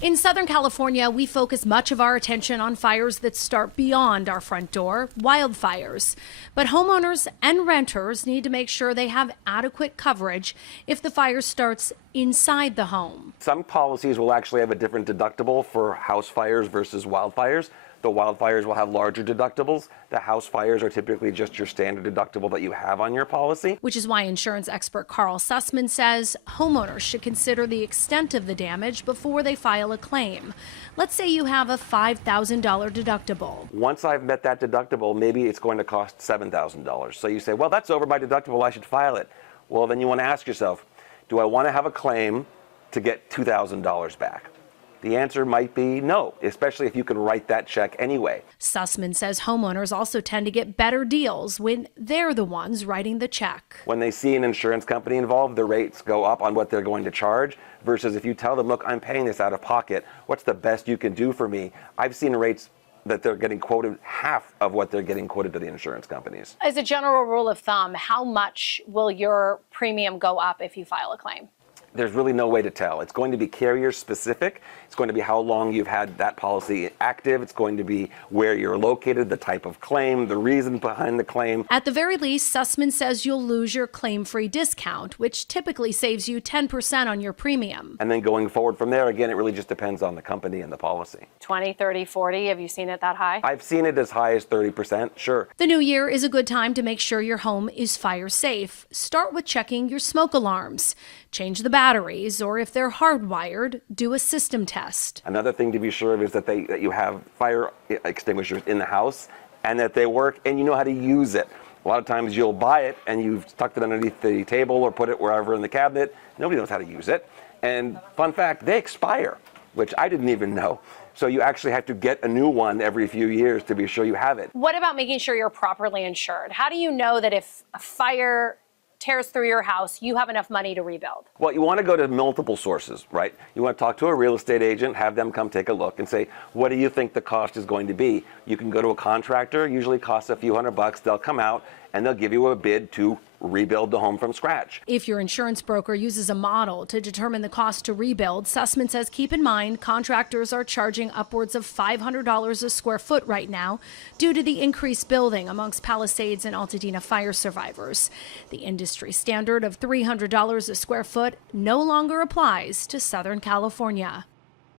In Southern California, we focus much of our attention on fires that start beyond our front door, wildfires. But homeowners and renters need to make sure they have adequate coverage if the fire starts inside the home. Some policies will actually have a different deductible for house fires versus wildfires. The wildfires will have larger deductibles. The house fires are typically just your standard deductible that you have on your policy. Which is why insurance expert Carl Sussman says homeowners should consider the extent of the damage before they file a claim. Let's say you have a $5,000 deductible. Once I've met that deductible, maybe it's going to cost $7,000. So you say, well, that's over my deductible, I should file it. Well, then you want to ask yourself, do I want to have a claim to get $2,000 back? The answer might be no, especially if you can write that check anyway. Sussman says homeowners also tend to get better deals when they're the ones writing the check. When they see an insurance company involved, the rates go up on what they're going to charge, versus if you tell them, look, I'm paying this out of pocket, what's the best you can do for me? I've seen rates that they're getting quoted half of what they're getting quoted to the insurance companies. As a general rule of thumb, how much will your premium go up if you file a claim? There's really no way to tell. It's going to be carrier specific. It's going to be how long you've had that policy active. It's going to be where you're located, the type of claim, the reason behind the claim. At the very least, Sussman says you'll lose your claim-free discount, which typically saves you 10% on your premium. And then going forward from there, again, it really just depends on the company and the policy. 20, 30, 40, have you seen it that high? I've seen it as high as 30%, sure. The new year is a good time to make sure your home is fire safe. Start with checking your smoke alarms. Change the batteries, or if they're hardwired, do a system test. Another thing to be sure of is that you have fire extinguishers in the house and that they work and you know how to use it. A lot of times you'll buy it and you've tucked it underneath the table or put it wherever in the cabinet. Nobody knows how to use it. And fun fact, they expire, which I didn't even know. So you actually have to get a new one every few years to be sure you have it. What about making sure you're properly insured? How do you know that if a fire tears through your house, you have enough money to rebuild? Well, you want to go to multiple sources, right? You want to talk to a real estate agent, have them come take a look and say, what do you think the cost is going to be? You can go to a contractor, usually costs a few $100. They'll come out and they'll give you a bid to rebuild the home from scratch. If your insurance broker uses a model to determine the cost to rebuild, Sussman says keep in mind contractors are charging upwards of $500 a square foot right now due to the increased building amongst Palisades and Altadena fire survivors. The industry standard of $300 a square foot no longer applies to Southern California.